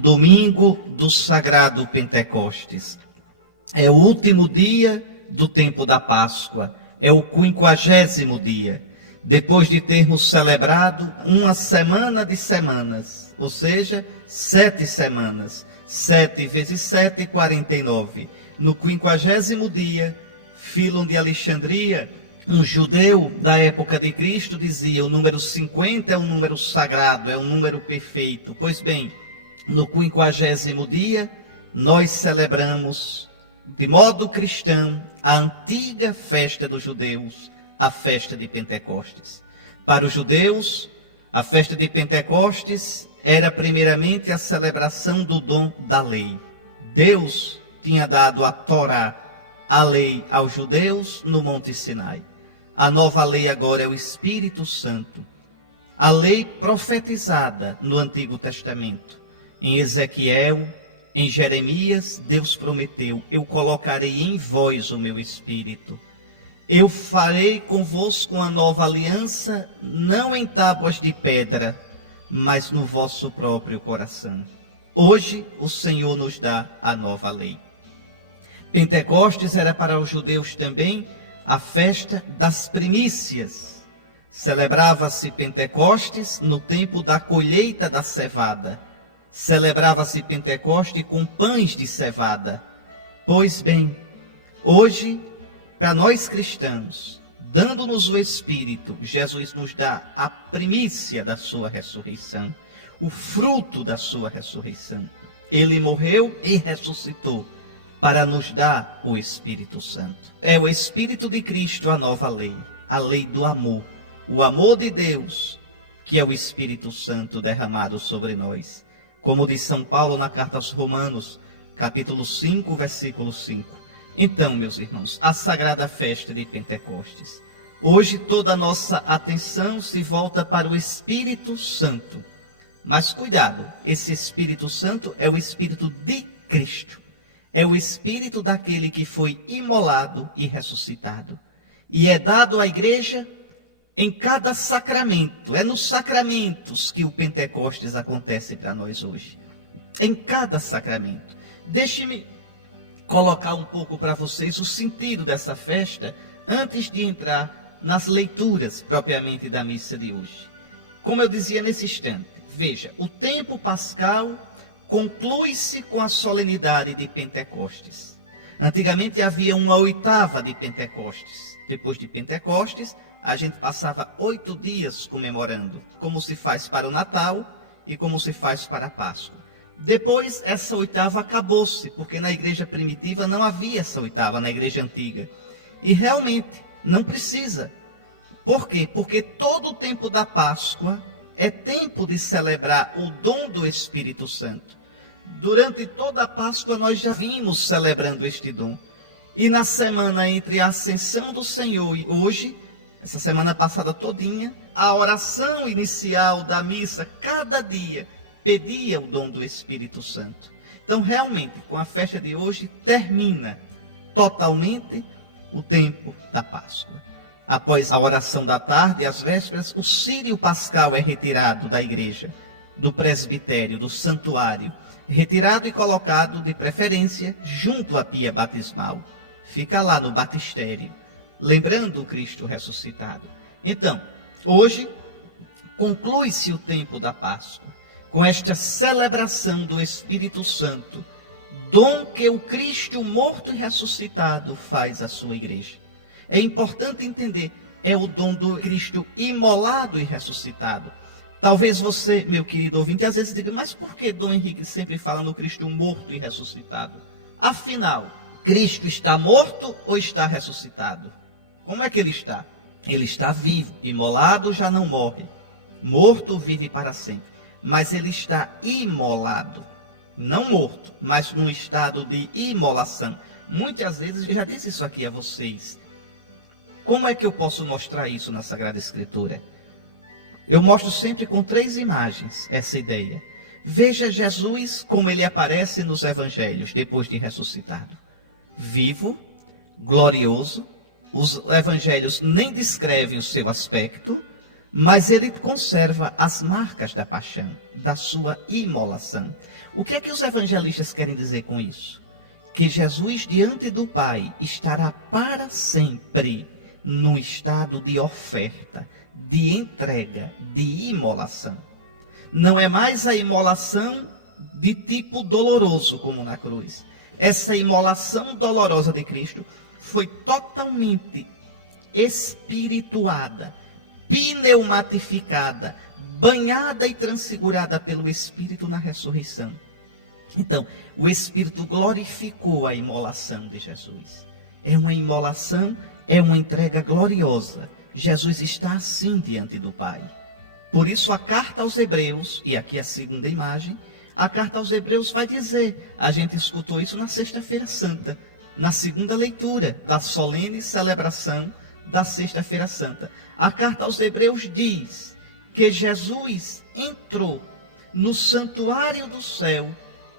Domingo do Sagrado Pentecostes. É o último dia do tempo da Páscoa. É o 50º dia. Depois de termos celebrado uma semana de semanas, ou seja, 7 semanas. 7 vezes 7, 49. No 50º dia, Fílon de Alexandria, um judeu da época de Cristo, dizia: o número 50 é um número sagrado, é um número perfeito. Pois bem, no 50º dia, nós celebramos, de modo cristão, a antiga festa dos judeus, a festa de Pentecostes. Para os judeus, a festa de Pentecostes era primeiramente a celebração do dom da lei. Deus tinha dado a Torá, a lei, aos judeus no Monte Sinai. A nova lei agora é o Espírito Santo. A lei profetizada no Antigo Testamento. Em Ezequiel, em Jeremias, Deus prometeu: eu colocarei em vós o meu Espírito. Eu farei convosco uma nova aliança, não em tábuas de pedra, mas no vosso próprio coração. Hoje o Senhor nos dá a nova lei. Pentecostes era para os judeus também a festa das primícias. Celebrava-se Pentecostes no tempo da colheita da cevada. Celebrava-se Pentecostes com pães de cevada. Pois bem, hoje, para nós cristãos, dando-nos o Espírito, Jesus nos dá a primícia da sua ressurreição, o fruto da sua ressurreição. Ele morreu e ressuscitou para nos dar o Espírito Santo. É o Espírito de Cristo a nova lei, a lei do amor, o amor de Deus, que é o Espírito Santo derramado sobre nós. Como diz São Paulo na carta aos Romanos, capítulo 5, versículo 5. Então, meus irmãos, a sagrada festa de Pentecostes. Hoje toda a nossa atenção se volta para o Espírito Santo. Mas cuidado, esse Espírito Santo é o Espírito de Cristo. É o Espírito daquele que foi imolado e ressuscitado. E é dado à igreja em cada sacramento. É nos sacramentos que o Pentecostes acontece para nós hoje. Em cada sacramento. Deixe-me colocar um pouco para vocês o sentido dessa festa antes de entrar nas leituras propriamente da missa de hoje. Como eu dizia nesse instante, veja, o tempo pascal conclui-se com a solenidade de Pentecostes. Antigamente havia uma oitava de Pentecostes. Depois de Pentecostes, a gente passava 8 dias comemorando, como se faz para o Natal e como se faz para a Páscoa. Depois, essa oitava acabou-se, porque na igreja primitiva não havia essa oitava, na igreja antiga. E realmente, não precisa. Por quê? Porque todo o tempo da Páscoa é tempo de celebrar o dom do Espírito Santo. Durante toda a Páscoa nós já vimos celebrando este dom. E na semana entre a ascensão do Senhor e hoje, essa semana passada todinha, a oração inicial da missa, cada dia, pedia o dom do Espírito Santo. Então, realmente, com a festa de hoje, termina totalmente o tempo da Páscoa. Após a oração da tarde, às vésperas, o círio pascal é retirado da igreja, do presbitério, do santuário, retirado e colocado, de preferência, junto à pia batismal. Fica lá no batistério, lembrando o Cristo ressuscitado. Então, hoje, conclui-se o tempo da Páscoa, com esta celebração do Espírito Santo, dom que o Cristo morto e ressuscitado faz à sua igreja. É importante entender, é o dom do Cristo imolado e ressuscitado. Talvez você, meu querido ouvinte, às vezes diga: mas por que Dom Henrique sempre fala no Cristo morto e ressuscitado? Afinal, Cristo está morto ou está ressuscitado? Como é que ele está? Ele está vivo, imolado já não morre, morto vive para sempre. Mas ele está imolado, não morto, mas num estado de imolação. Muitas vezes, eu já disse isso aqui a vocês. Como é que eu posso mostrar isso na Sagrada Escritura? Eu mostro sempre com 3 imagens essa ideia. Veja Jesus como ele aparece nos evangelhos depois de ressuscitado. Vivo, glorioso. Os evangelhos nem descrevem o seu aspecto, mas ele conserva as marcas da paixão, da sua imolação. O que é que os evangelistas querem dizer com isso? Que Jesus diante do Pai estará para sempre num estado de oferta, de entrega, de imolação. Não é mais a imolação de tipo doloroso como na cruz. Essa imolação dolorosa de Cristo foi totalmente espirituada, pneumatificada, banhada e transfigurada pelo Espírito na ressurreição. Então, o Espírito glorificou a imolação de Jesus. É uma imolação, é uma entrega gloriosa. Jesus está assim diante do Pai. Por isso a carta aos Hebreus, e aqui a segunda imagem, a carta aos Hebreus vai dizer, a gente escutou isso na Sexta-feira Santa, na segunda leitura da solene celebração da Sexta-feira Santa. A carta aos Hebreus diz que Jesus entrou no santuário do céu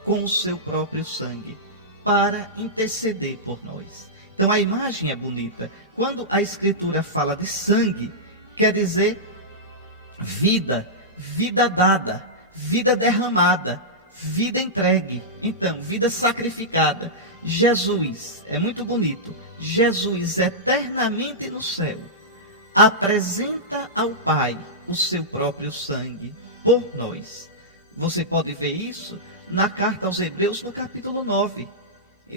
com o seu próprio sangue, para interceder por nós. Então a imagem é bonita. Quando a Escritura fala de sangue, quer dizer vida, vida dada, vida derramada, vida entregue. Então, vida sacrificada. Jesus, é muito bonito, Jesus eternamente no céu, apresenta ao Pai o seu próprio sangue por nós. Você pode ver isso na carta aos Hebreus, no capítulo 9.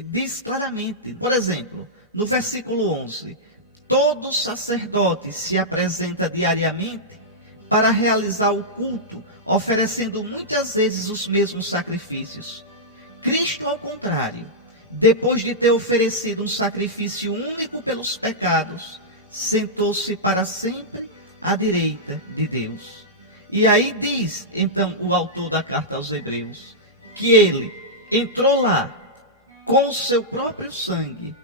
Diz claramente, por exemplo, no versículo 11, todo sacerdote se apresenta diariamente para realizar o culto, oferecendo muitas vezes os mesmos sacrifícios. Cristo, ao contrário, depois de ter oferecido um sacrifício único pelos pecados, sentou-se para sempre à direita de Deus. E aí diz, então, o autor da carta aos Hebreus, que ele entrou lá com o seu próprio sangue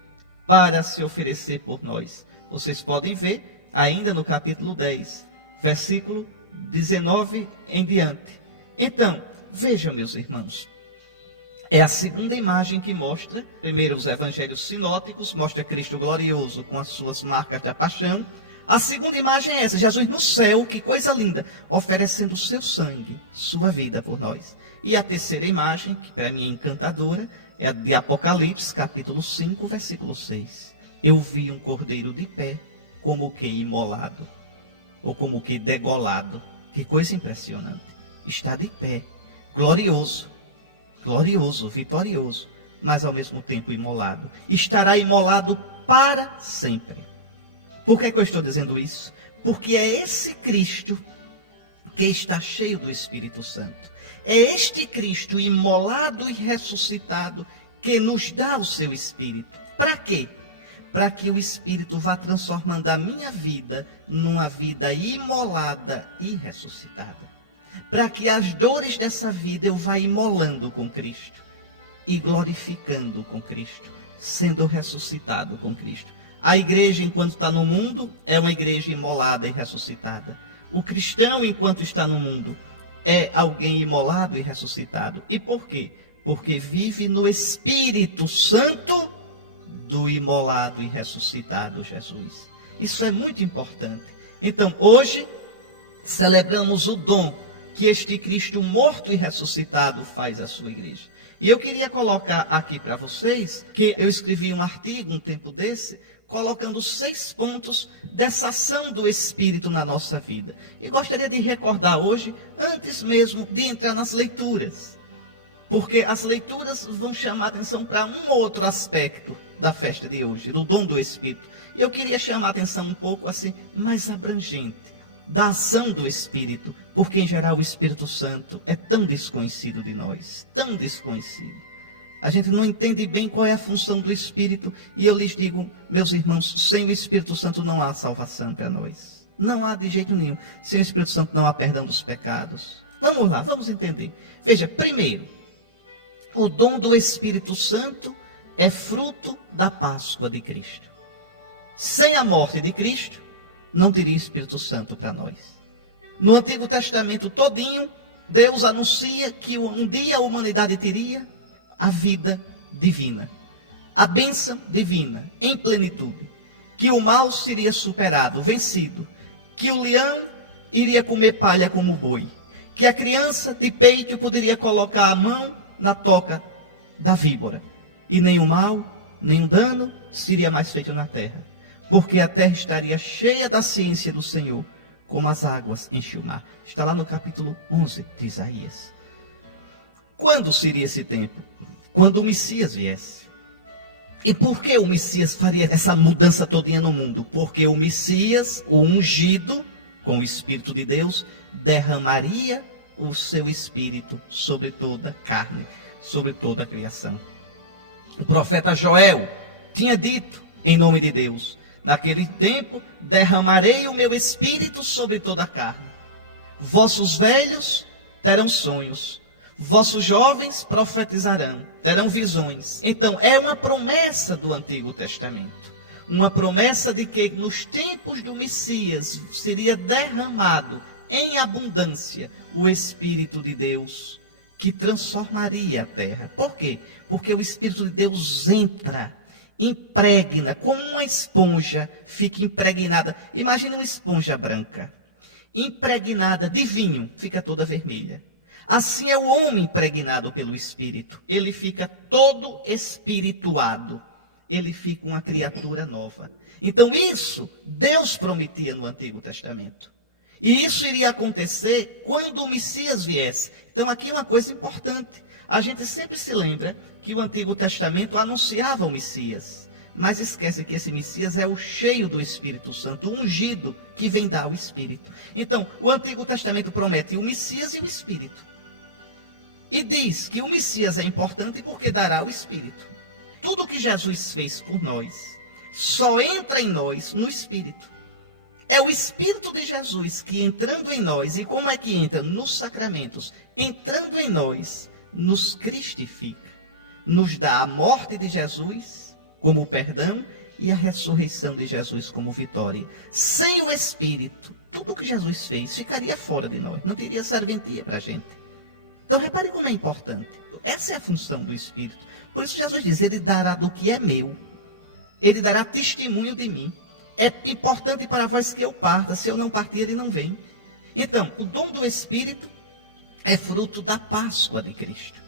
para se oferecer por nós. Vocês podem ver ainda no capítulo 10, versículo 19 em diante. Então, vejam, meus irmãos, é a segunda imagem que mostra, primeiro os evangelhos sinóticos, mostra Cristo glorioso com as suas marcas da paixão. A segunda imagem é essa, Jesus no céu, que coisa linda, oferecendo o seu sangue, sua vida por nós. E a terceira imagem, que para mim é encantadora, é a de Apocalipse, capítulo 5, versículo 6. Eu vi um cordeiro de pé, como que imolado, ou como que degolado. Que coisa impressionante. Está de pé, glorioso, vitorioso, mas ao mesmo tempo imolado. Estará imolado para sempre. Por que eu estou dizendo isso? Porque é esse Cristo que está cheio do Espírito Santo. É este Cristo imolado e ressuscitado que nos dá o seu Espírito. Para quê? Para que o Espírito vá transformando a minha vida numa vida imolada e ressuscitada. Para que as dores dessa vida eu vá imolando com Cristo e glorificando com Cristo, sendo ressuscitado com Cristo. A igreja, enquanto está no mundo, é uma igreja imolada e ressuscitada. O cristão, enquanto está no mundo, é alguém imolado e ressuscitado. E por quê? Porque vive no Espírito Santo do imolado e ressuscitado Jesus. Isso é muito importante. Então, hoje, celebramos o dom que este Cristo morto e ressuscitado faz à sua igreja. E eu queria colocar aqui para vocês, que eu escrevi um artigo um tempo desse, colocando 6 pontos dessa ação do Espírito na nossa vida. E gostaria de recordar hoje, antes mesmo de entrar nas leituras, porque as leituras vão chamar atenção para um outro aspecto da festa de hoje, do dom do Espírito. Eu queria chamar a atenção um pouco assim, mais abrangente, da ação do Espírito, porque em geral o Espírito Santo é tão desconhecido de nós, tão desconhecido. A gente não entende bem qual é a função do Espírito, e eu lhes digo, meus irmãos, sem o Espírito Santo não há salvação para nós. Não há de jeito nenhum. Sem o Espírito Santo não há perdão dos pecados. Vamos lá, vamos entender. Veja, primeiro, o dom do Espírito Santo é fruto da Páscoa de Cristo. Sem a morte de Cristo, não teria Espírito Santo para nós. No Antigo Testamento todinho, Deus anuncia que um dia a humanidade teria a vida divina, a bênção divina em plenitude, que o mal seria superado, vencido, que o leão iria comer palha como boi, que a criança de peito poderia colocar a mão na toca da víbora, e nenhum mal, nenhum dano seria mais feito na terra, porque a terra estaria cheia da ciência do Senhor, como as águas enchem o mar. Está lá no capítulo 11 de Isaías. Quando seria esse tempo? Quando o Messias viesse. E por que o Messias faria essa mudança todinha no mundo? Porque o Messias, o ungido, com o Espírito de Deus, derramaria o seu Espírito sobre toda a carne, sobre toda a criação. O profeta Joel tinha dito, em nome de Deus, naquele tempo, derramarei o meu Espírito sobre toda a carne. Vossos velhos terão sonhos, vossos jovens profetizarão, terão visões. Então, é uma promessa do Antigo Testamento. Uma promessa de que nos tempos do Messias seria derramado em abundância o Espírito de Deus, que transformaria a terra. Por quê? Porque o Espírito de Deus entra, impregna, como uma esponja, fica impregnada. Imagine uma esponja branca, impregnada de vinho, fica toda vermelha. Assim é o homem impregnado pelo Espírito. Ele fica todo espirituado. Ele fica uma criatura nova. Então isso Deus prometia no Antigo Testamento. E isso iria acontecer quando o Messias viesse. Então aqui uma coisa importante. A gente sempre se lembra que o Antigo Testamento anunciava o Messias. Mas esquece que esse Messias é o cheio do Espírito Santo, o ungido que vem dar o Espírito. Então o Antigo Testamento promete o Messias e o Espírito. E diz que o Messias é importante porque dará o Espírito. Tudo que Jesus fez por nós só entra em nós no Espírito. É o Espírito de Jesus que entrando em nós, e como é que entra? Nos sacramentos, entrando em nós, nos cristifica. Nos dá a morte de Jesus como perdão e a ressurreição de Jesus como vitória. Sem o Espírito, tudo que Jesus fez ficaria fora de nós, não teria serventia para a gente. Então repare como é importante. Essa é a função do Espírito. Por isso Jesus diz, ele dará do que é meu. Ele dará testemunho de mim. É importante para vós que eu parta. Se eu não partir, ele não vem. Então, o dom do Espírito é fruto da Páscoa de Cristo.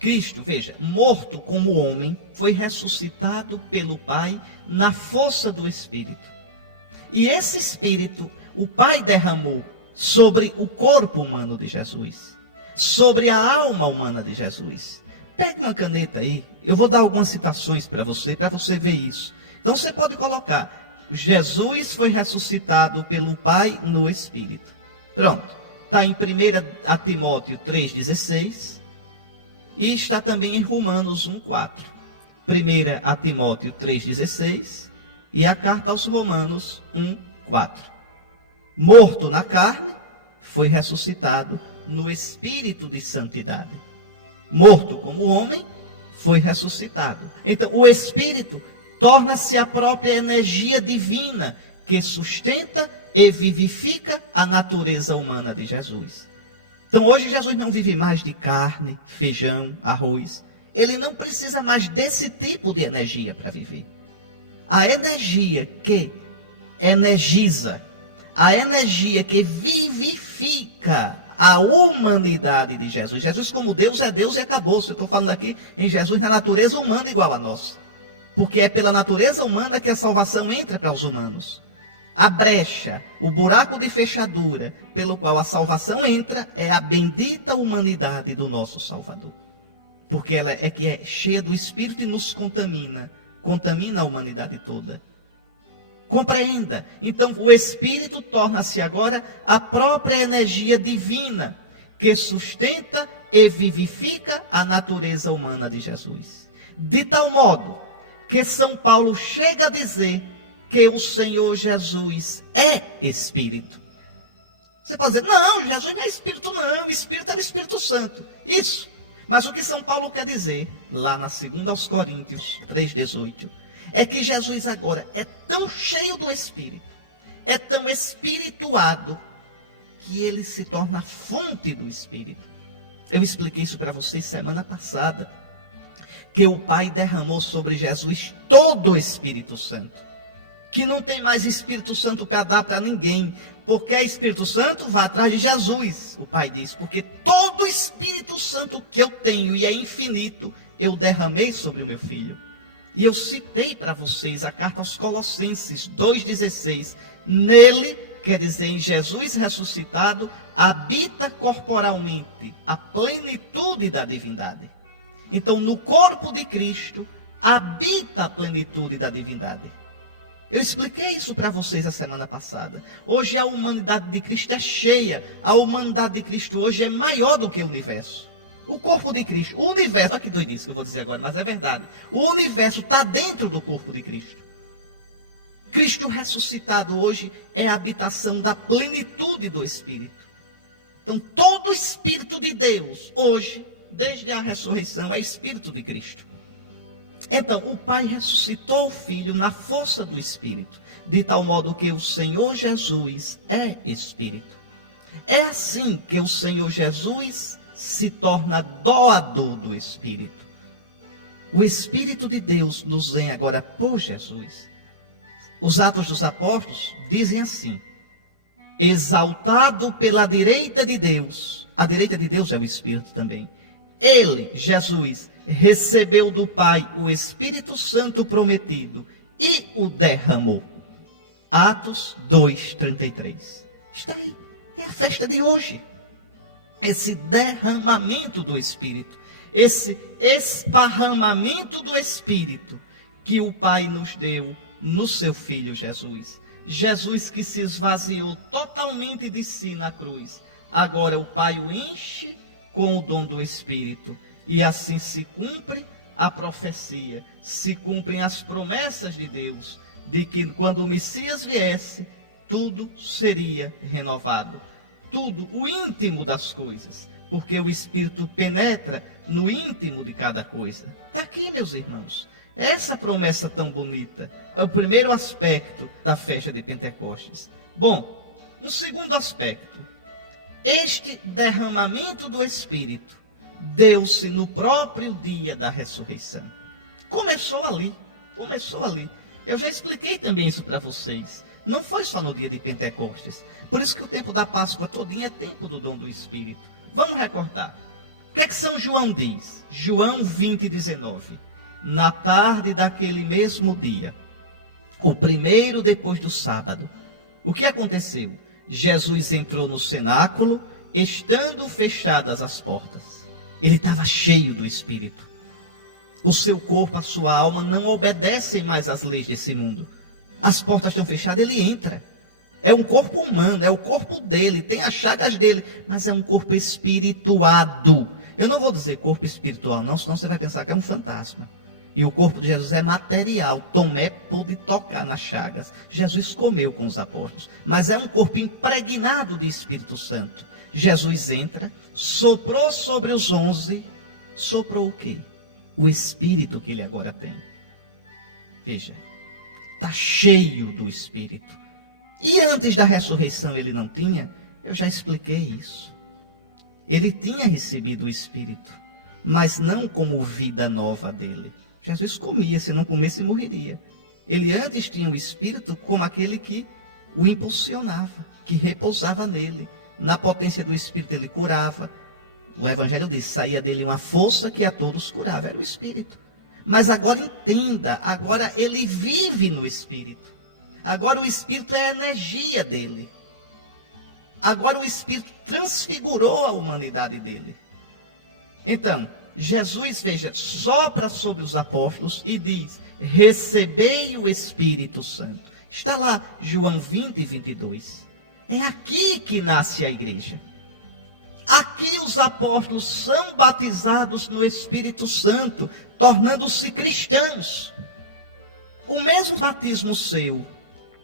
Cristo, veja, morto como homem, foi ressuscitado pelo Pai na força do Espírito. E esse Espírito, o Pai derramou sobre o corpo humano de Jesus, sobre a alma humana de Jesus. Pegue uma caneta aí, eu vou dar algumas citações para você ver isso. Então você pode colocar, Jesus foi ressuscitado pelo Pai no Espírito. Pronto, está em 1 Timóteo 3,16 e está também em Romanos 1,4. 1 Timóteo 3,16 e a carta aos Romanos 1,4. Morto na carne, foi ressuscitado no Espírito de santidade. Morto como homem, foi ressuscitado. Então, o Espírito torna-se a própria energia divina que sustenta e vivifica a natureza humana de Jesus. Então, hoje Jesus não vive mais de carne, feijão, arroz. Ele não precisa mais desse tipo de energia para viver. A energia que energiza, a energia que vivifica a humanidade de Jesus. Jesus como Deus é Deus e acabou. Eu estou falando aqui em Jesus na natureza humana igual a nós. Porque é pela natureza humana que a salvação entra para os humanos. A brecha, o buraco de fechadura pelo qual a salvação entra é a bendita humanidade do nosso Salvador. Porque ela é que é cheia do Espírito e nos contamina a humanidade toda. Compreenda. Então o Espírito torna-se agora a própria energia divina que sustenta e vivifica a natureza humana de Jesus. De tal modo que São Paulo chega a dizer que o Senhor Jesus é Espírito. Você pode dizer, não, Jesus não é Espírito não, Espírito é o Espírito Santo. Isso. Mas o que São Paulo quer dizer, lá na 2 aos Coríntios 3,18, é que Jesus agora é tão cheio do Espírito, é tão espirituado, que ele se torna a fonte do Espírito. Eu expliquei isso para vocês semana passada, que o Pai derramou sobre Jesus todo o Espírito Santo. que não tem mais Espírito Santo para dar para ninguém, porque Espírito Santo vai atrás de Jesus. O Pai diz, porque todo Espírito Santo que eu tenho, e é infinito, eu derramei sobre o meu Filho. E eu citei para vocês a carta aos Colossenses 2,16. Nele, quer dizer, em Jesus ressuscitado, habita corporalmente a plenitude da divindade. Então, no corpo de Cristo, habita a plenitude da divindade. Eu expliquei isso para vocês a semana passada. Hoje a humanidade de Cristo é cheia. A humanidade de Cristo hoje é maior do que o universo. O corpo de Cristo, o universo, olha que doidice que eu vou dizer agora, mas é verdade. O universo está dentro do corpo de Cristo. Cristo ressuscitado hoje é a habitação da plenitude do Espírito. Então todo o Espírito de Deus hoje, desde a ressurreição, é Espírito de Cristo. Então, o Pai ressuscitou o Filho na força do Espírito, de tal modo que o Senhor Jesus é Espírito. É assim que o Senhor Jesus se torna doador do Espírito. O Espírito de Deus nos vem agora por Jesus. Os Atos dos Apóstolos dizem assim: exaltado pela direita de Deus, a direita de Deus é o Espírito também. Ele, Jesus, recebeu do Pai o Espírito Santo prometido e o derramou. Atos 2:33. Está aí, é a festa de hoje. Esse derramamento do Espírito, esse esparramamento do Espírito que o Pai nos deu no seu Filho Jesus. Jesus que se esvaziou totalmente de si na cruz. Agora o Pai o enche com o dom do Espírito. E assim se cumpre a profecia, se cumprem as promessas de Deus, de que quando o Messias viesse, tudo seria renovado. Tudo, o íntimo das coisas, porque o Espírito penetra no íntimo de cada coisa. Está aqui, meus irmãos, essa promessa tão bonita é o primeiro aspecto da festa de Pentecostes. Bom, um segundo aspecto, este derramamento do Espírito deu-se no próprio dia da ressurreição. Começou ali. Eu já expliquei também isso para vocês. Não foi só no dia de Pentecostes. Por isso que o tempo da Páscoa todinha é tempo do dom do Espírito. Vamos recordar. O que é que São João diz? João 20:19. Na tarde daquele mesmo dia, o primeiro depois do sábado, o que aconteceu? Jesus entrou no cenáculo, estando fechadas as portas. Ele estava cheio do Espírito. O seu corpo, a sua alma não obedecem mais às leis desse mundo. As portas estão fechadas, ele entra. É um corpo humano, é o corpo dele, tem as chagas dele, mas é um corpo espirituado. Eu não vou dizer corpo espiritual não, senão você vai pensar que é um fantasma. E o corpo de Jesus é material. Tomé pôde tocar nas chagas. Jesus comeu com os apóstolos. Mas é um corpo impregnado de Espírito Santo. Jesus entra, soprou sobre os 11. Soprou o quê? O Espírito que ele agora tem. Veja, está cheio do Espírito. E antes da ressurreição ele não tinha? Eu já expliquei isso. Ele tinha recebido o Espírito, mas não como vida nova dele. Jesus comia, se não comesse morreria. Ele antes tinha o Espírito como aquele que o impulsionava, que repousava nele. Na potência do Espírito ele curava. O Evangelho diz, saía dele uma força que a todos curava, era o Espírito. Mas agora entenda, agora ele vive no Espírito. Agora o Espírito é a energia dele. Agora o Espírito transfigurou a humanidade dele. Então, Jesus, veja, sopra sobre os apóstolos e diz, recebei o Espírito Santo. Está lá, João 20:22. É aqui que nasce a igreja. Aqui os apóstolos são batizados no Espírito Santo, tornando-se cristãos. O mesmo batismo seu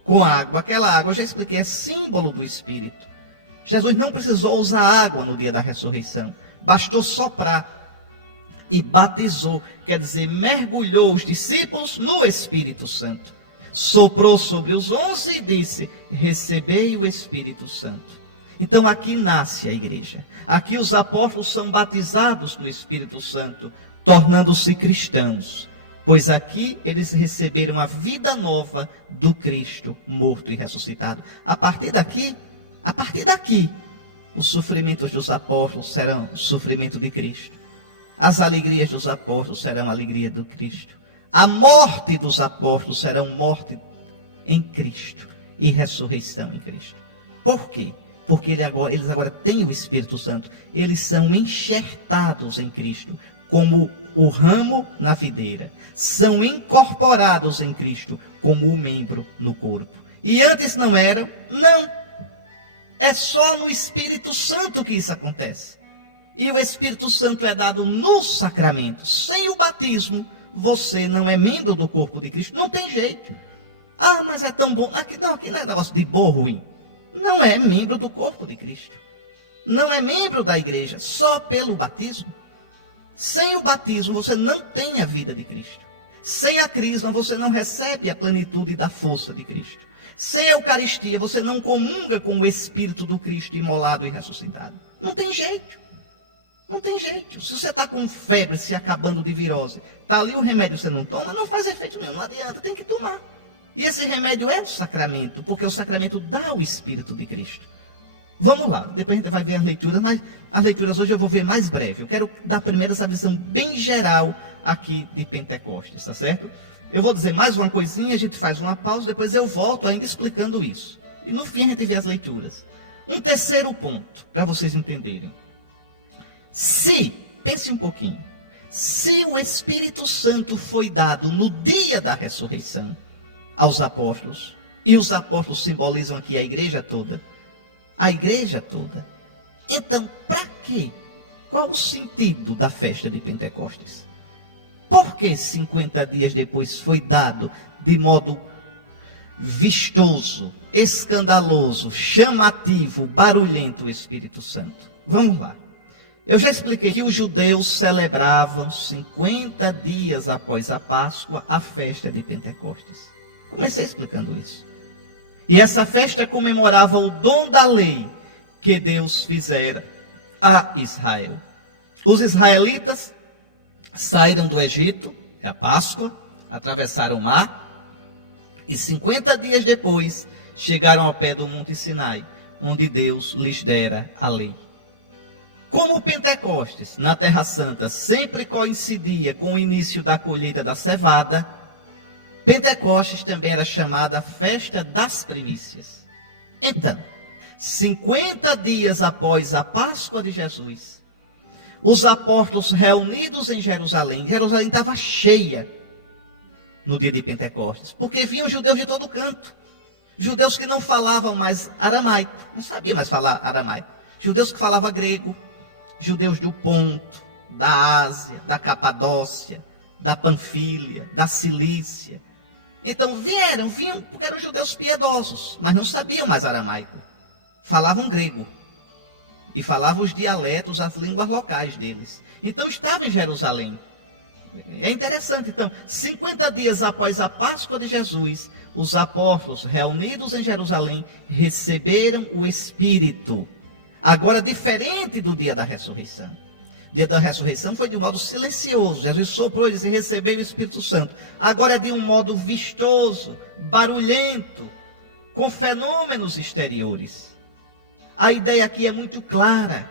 com água, aquela água, eu já expliquei, é símbolo do Espírito. Jesus não precisou usar água no dia da ressurreição, bastou soprar. E batizou, quer dizer, mergulhou os discípulos no Espírito Santo. Soprou sobre os 11 e disse, recebei o Espírito Santo. Então aqui nasce a igreja. Aqui os apóstolos são batizados no Espírito Santo, tornando-se cristãos. pois aqui eles receberam a vida nova do Cristo morto e ressuscitado. A partir daqui, os sofrimentos dos apóstolos serão o sofrimento de Cristo. As alegrias dos apóstolos serão a alegria do Cristo. A morte dos apóstolos será morte em Cristo e ressurreição em Cristo. Por quê? Porque eles agora têm o Espírito Santo. Eles são enxertados em Cristo, como o ramo na videira. São incorporados em Cristo, como o membro no corpo. E antes não eram? Não. É só no Espírito Santo que isso acontece. E o Espírito Santo é dado no sacramento. Sem o batismo, você não é membro do corpo de Cristo. Não tem jeito. Ah, mas é tão bom. Aqui não é negócio de bom ruim. Não é membro do corpo de Cristo. Não é membro da igreja, só pelo batismo. Sem o batismo, você não tem a vida de Cristo. Sem a crisma, você não recebe a plenitude da força de Cristo. Sem a Eucaristia, você não comunga com o Espírito do Cristo imolado e ressuscitado. Não tem jeito. Não tem jeito. Se você está com febre, se acabando de virose, está ali o remédio você não toma, não faz efeito nenhum, não adianta, tem que tomar. E esse remédio é o sacramento, porque o sacramento dá o Espírito de Cristo. Vamos lá, depois a gente vai ver as leituras, mas as leituras hoje eu vou ver mais breve. Eu quero dar primeiro essa visão bem geral aqui de Pentecostes, tá certo? Eu vou dizer mais uma coisinha, a gente faz uma pausa, depois eu volto ainda explicando isso. E no fim a gente vê as leituras. Um terceiro ponto, para vocês entenderem. Pense um pouquinho, se o Espírito Santo foi dado no dia da ressurreição aos apóstolos, e os apóstolos simbolizam aqui a igreja toda, então para quê? Qual o sentido da festa de Pentecostes? Por que 50 dias depois foi dado de modo vistoso, escandaloso, chamativo, barulhento o Espírito Santo? Vamos lá. Eu já expliquei que os judeus celebravam 50 dias após a Páscoa a festa de Pentecostes. Comecei explicando isso. E essa festa comemorava o dom da lei que Deus fizera a Israel. Os israelitas saíram do Egito, é a Páscoa, atravessaram o mar, e 50 dias depois chegaram ao pé do Monte Sinai, onde Deus lhes dera a lei. Como o Pentecostes, na Terra Santa, sempre coincidia com o início da colheita da cevada, Pentecostes também era chamada a festa das primícias. Então, 50 dias após a Páscoa de Jesus, os apóstolos reunidos em Jerusalém estava cheia no dia de Pentecostes, porque vinham judeus de todo canto, judeus que não falavam mais aramaico, não sabiam mais falar aramaico, judeus que falavam grego, judeus do Ponto, da Ásia, da Capadócia, da Panfília, da Cilícia. Então vinham porque eram judeus piedosos, mas não sabiam mais aramaico. Falavam grego. E falavam os dialetos, as línguas locais deles. Então estavam em Jerusalém. É interessante, então, 50 dias após a Páscoa de Jesus, os apóstolos reunidos em Jerusalém receberam o Espírito. Agora, diferente do dia da ressurreição. O dia da ressurreição foi de um modo silencioso. Jesus soprou e disse, recebeu o Espírito Santo. Agora é de um modo vistoso, barulhento, com fenômenos exteriores. A ideia aqui é muito clara.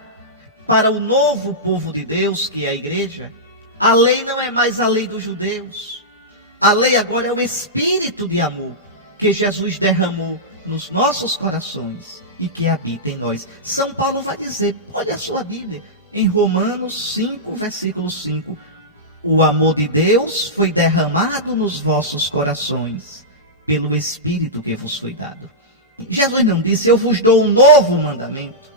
Para o novo povo de Deus, que é a igreja, a lei não é mais a lei dos judeus. A lei agora é o Espírito de amor que Jesus derramou nos nossos corações e que habita em nós. São Paulo vai dizer, olha a sua Bíblia, em Romanos 5, versículo 5. O amor de Deus foi derramado nos vossos corações, pelo Espírito que vos foi dado. Jesus não disse, eu vos dou um novo mandamento.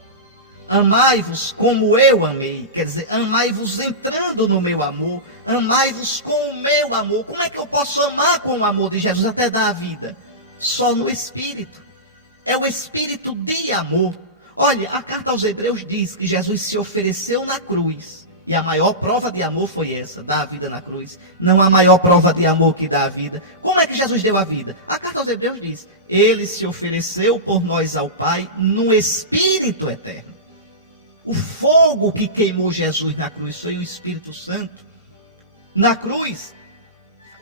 Amai-vos como eu amei. Quer dizer, amai-vos entrando no meu amor. Amai-vos com o meu amor. Como é que eu posso amar com o amor de Jesus até dar a vida? Só no Espírito. É o Espírito de amor. Olha, a carta aos Hebreus diz que Jesus se ofereceu na cruz. E a maior prova de amor foi essa, dar a vida na cruz. Não há maior prova de amor que dar a vida. Como é que Jesus deu a vida? A carta aos Hebreus diz, ele se ofereceu por nós ao Pai no Espírito eterno. O fogo que queimou Jesus na cruz foi o Espírito Santo. Na cruz,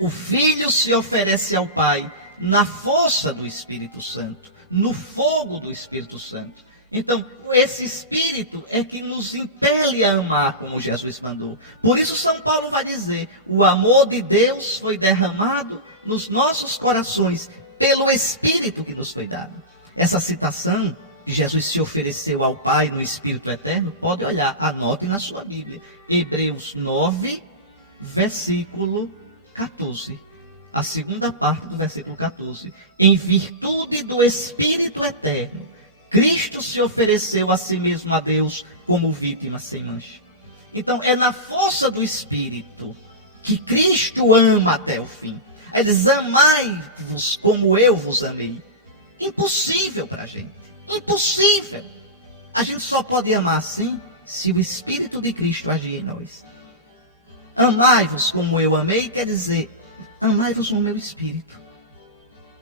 O Filho se oferece ao Pai na força do Espírito Santo, no fogo do Espírito Santo. Então, esse Espírito é que nos impele a amar como Jesus mandou. Por isso São Paulo vai dizer, o amor de Deus foi derramado nos nossos corações, pelo Espírito que nos foi dado. Essa citação, que Jesus se ofereceu ao Pai no Espírito Eterno, pode olhar, anote na sua Bíblia. Hebreus 9, versículo 14. A segunda parte do versículo 14. Em virtude do Espírito Eterno, Cristo se ofereceu a si mesmo a Deus como vítima sem mancha. Então, é na força do Espírito que Cristo ama até o fim. Ele diz, amai-vos como eu vos amei. Impossível para a gente. Impossível. A gente só pode amar assim se o Espírito de Cristo agir em nós. Amai-vos como eu amei, quer dizer, amai-vos no meu Espírito.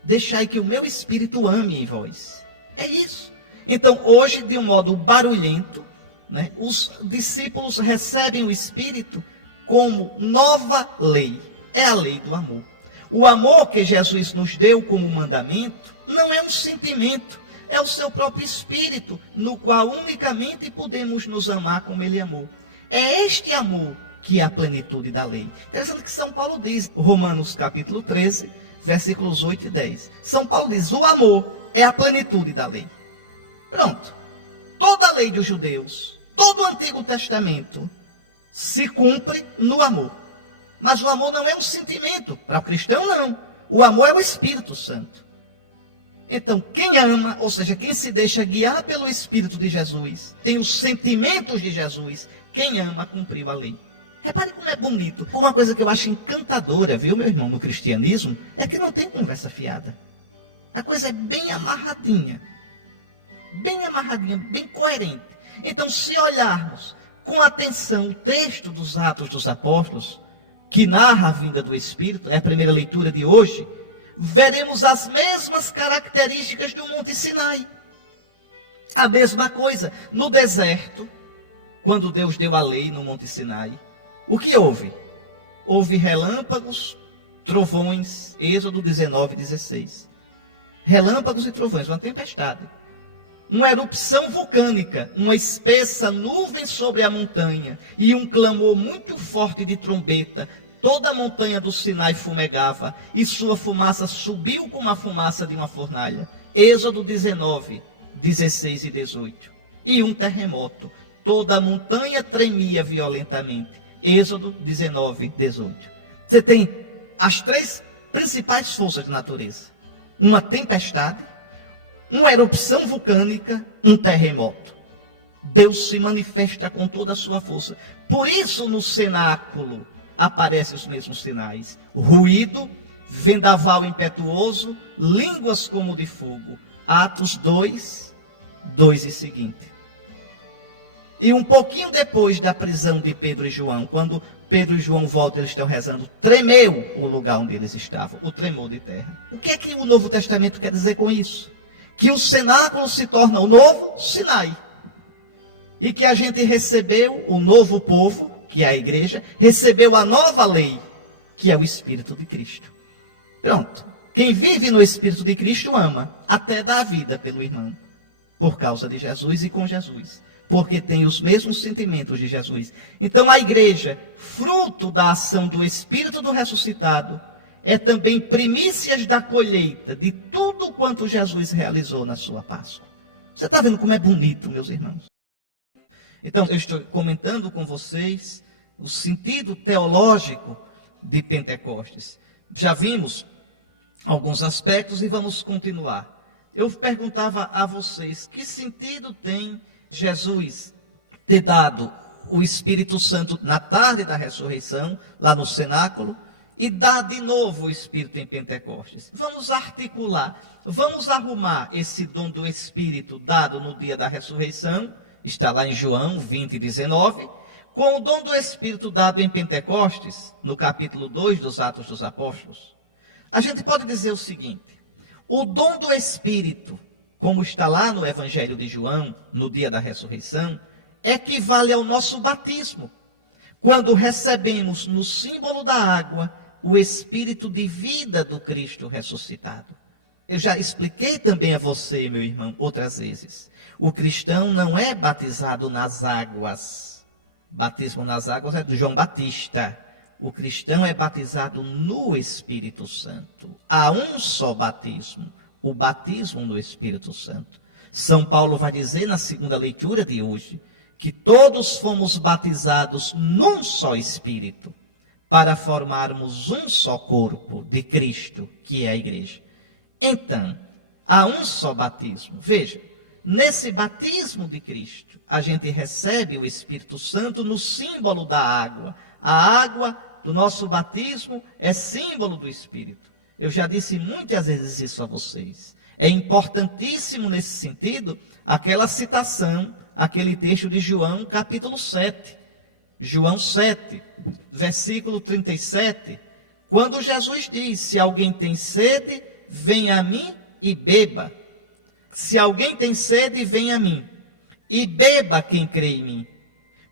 Deixai que o meu Espírito ame em vós. É isso. Então, hoje, de um modo barulhento, né, os discípulos recebem o Espírito como nova lei. É a lei do amor. O amor que Jesus nos deu como mandamento não é um sentimento, é o seu próprio Espírito, no qual unicamente podemos nos amar como Ele amou. É este amor que é a plenitude da lei. Interessante que São Paulo diz, Romanos capítulo 13, versículos 8 e 10. São Paulo diz, o amor é a plenitude da lei. Pronto. Toda a lei dos judeus, todo o Antigo Testamento, se cumpre no amor. Mas o amor não é um sentimento. Para o cristão, não. O amor é o Espírito Santo. Então, quem ama, ou seja, quem se deixa guiar pelo Espírito de Jesus, tem os sentimentos de Jesus, quem ama, cumpriu a lei. Repare como é bonito. Uma coisa que eu acho encantadora, viu, meu irmão, no cristianismo, é que não tem conversa fiada. A coisa é bem amarradinha, bem coerente. Então, se olharmos com atenção o texto dos Atos dos Apóstolos, que narra a vinda do Espírito, é a primeira leitura de hoje, veremos as mesmas características do Monte Sinai. A mesma coisa, no deserto, quando Deus deu a lei no Monte Sinai, o que houve? Houve relâmpagos, trovões, Êxodo 19, 16. Relâmpagos e trovões, uma tempestade. Uma erupção vulcânica, uma espessa nuvem sobre a montanha e um clamor muito forte de trombeta. Toda a montanha do Sinai fumegava e sua fumaça subiu como a fumaça de uma fornalha. Êxodo 19, 16 e 18. E um terremoto. Toda a montanha tremia violentamente. Êxodo 19, 18. Você tem as três principais forças de natureza. Uma tempestade, uma erupção vulcânica, um terremoto. Deus se manifesta com toda a sua força. Por isso, no cenáculo, aparecem os mesmos sinais. Ruído, vendaval impetuoso, línguas como de fogo. Atos 2, 2 e seguinte. E um pouquinho depois da prisão de Pedro e João, quando Pedro e João voltam, eles estão rezando, tremeu o lugar onde eles estavam, o tremor de terra. O que é que o Novo Testamento quer dizer com isso? Que o cenáculo se torna o novo Sinai. E que a gente recebeu o novo povo, que é a igreja, recebeu a nova lei, que é o Espírito de Cristo. Pronto. Quem vive no Espírito de Cristo ama, até dá a vida pelo irmão, por causa de Jesus e com Jesus. Porque tem os mesmos sentimentos de Jesus. Então a igreja, fruto da ação do Espírito do ressuscitado, é também primícias da colheita de tudo quanto Jesus realizou na sua Páscoa. Você está vendo como é bonito, meus irmãos? Então, eu estou comentando com vocês o sentido teológico de Pentecostes. Já vimos alguns aspectos e vamos continuar. Eu perguntava a vocês, que sentido tem Jesus ter dado o Espírito Santo na tarde da ressurreição, lá no cenáculo, e dar de novo o Espírito em Pentecostes? Vamos articular, vamos arrumar esse dom do Espírito dado no dia da ressurreição, está lá em João 20, 19, com o dom do Espírito dado em Pentecostes, no capítulo 2 dos Atos dos Apóstolos. A gente pode dizer o seguinte: o dom do Espírito, como está lá no Evangelho de João, no dia da ressurreição, equivale ao nosso batismo, quando recebemos no símbolo da água o espírito de vida do Cristo ressuscitado. Eu já expliquei também a você, meu irmão, outras vezes. O cristão não é batizado nas águas. Batismo nas águas é do João Batista. O cristão é batizado no Espírito Santo. Há um só batismo, o batismo no Espírito Santo. São Paulo vai dizer na segunda leitura de hoje, que todos fomos batizados num só Espírito, para formarmos um só corpo de Cristo, que é a igreja. Então, há um só batismo. Veja, nesse batismo de Cristo, a gente recebe o Espírito Santo no símbolo da água. A água do nosso batismo é símbolo do Espírito. Eu já disse muitas vezes isso a vocês. É importantíssimo nesse sentido aquela citação, aquele texto de João, capítulo 7. João 7, versículo 37, quando Jesus diz: se alguém tem sede, venha a mim e beba. Se alguém tem sede, venha a mim e beba quem crê em mim.